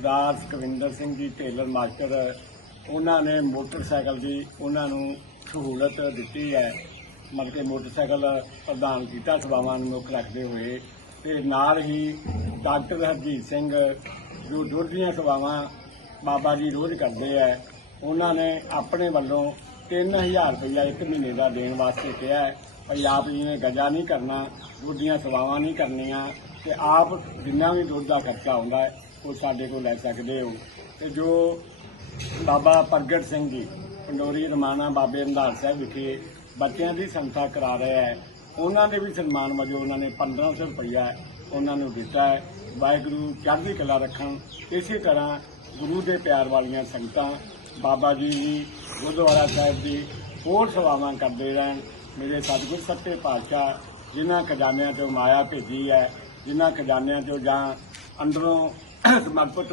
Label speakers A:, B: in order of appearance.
A: ਸਰਦਾਰ Sukhwinder Singh ji, tailor master, ਉਹਨਾਂ ਨੇ motorcycle ਦੀ ਉਹਨਾਂ ਨੂੰ ਸਹੂਲਤ ਦਿੱਤੀ ਹੈ। ਮਤਲਬ ਕਿ ਮੋਟਰਸਾਈਕਲ ਪ੍ਰਦਾਨ ਕੀਤਾ, ਸੇਵਾਵਾਂ ਨੂੰ ਮੁੱਖ ਰੱਖਦੇ ਹੋਏ। ਤੇ ਨਾਲ ਹੀ ਡਾਕਟਰ ਹਰਜੀਤ ਸਿੰਘ, ਜੋ ਦੁੱਧ ਦੀਆਂ ਸੇਵਾਵਾਂ ਬਾਬਾ ਜੀ ਰੋਜ਼ ਕਰਦੇ ਆ, ਉਹਨਾਂ ਨੇ ਆਪਣੇ ਵੱਲੋਂ 3000 ਰੁਪਇਆ ਇੱਕ ਮਹੀਨੇ ਦਾ ਦੇਣ ਵਾਸਤੇ ਕਿਹਾ ਹੈ। ਭਈ ਆਪ ਜੀ ਨੇ ਗਜਾ ਨਹੀਂ ਕਰਨਾ ਦੁੱਧ ਦੀਆਂ ਸੇਵਾਵਾਂ ਨਹੀਂ ਕਰਨੀਆਂ ਤੇ ਆਪ ਜਿੰਨਾ ਵੀ ਦੁੱਧ ਦਾ ਖਰਚਾ ਹੁੰਦਾ ਹੈ, ਉਹ ਸਾਡੇ ਕੋਲ ਲੈ ਸਕਦੇ ਹੋ। ਤੇ ਜੋ ਬਾਬਾ ਪ੍ਰਗਟ ਸਿੰਘ ਜੀ, ਪੰਡੋਰੀ ਰਮਾਣਾ ਬਾਬੇ ਅੰਧਾਰ ਸਾਹਿਬ ਵਿਖੇ ਬੱਚਿਆਂ ਦੀ ਸੰਸਥਾ ਕਰਾ ਰਿਹਾ ਹੈ, ਉਹਨਾਂ ਦੇ ਵੀ ਸਨਮਾਨ ਵਜੋਂ ਉਹਨਾਂ ਨੇ 1500 ਰੁਪਇਆ ਉਹਨਾਂ ਨੂੰ ਦਿੱਤਾ ਹੈ। ਵਾਹਿਗੁਰੂ ਚੜ੍ਹਦੀ ਕਲਾ ਰੱਖਣ। ਇਸੇ ਤਰ੍ਹਾਂ ਗੁਰੂ ਦੇ ਪਿਆਰ ਵਾਲੀਆਂ ਸੰਗਤਾਂ, ਬਾਬਾ ਜੀ ਦੀ ਗੁਰਦੁਆਰਾ ਸਾਹਿਬ ਦੀ ਹੋਰ ਸੇਵਾਵਾਂ ਕਰਦੇ ਰਹਿਣ। ਮੇਰੇ ਸਤਿਗੁਰ ਸੱਚੇ ਪਾਤਸ਼ਾਹ, ਜਿਨ੍ਹਾਂ ਖਜ਼ਾਨਿਆਂ ਤੋਂ ਮਾਇਆ ਭੇਜੀ ਹੈ ਜਿਨ੍ਹਾਂ ਖਜ਼ਾਨਿਆਂ ਚੋਂ ਜਾਂ ਅੰਦਰੋਂ ਸਮਰਪਿਤ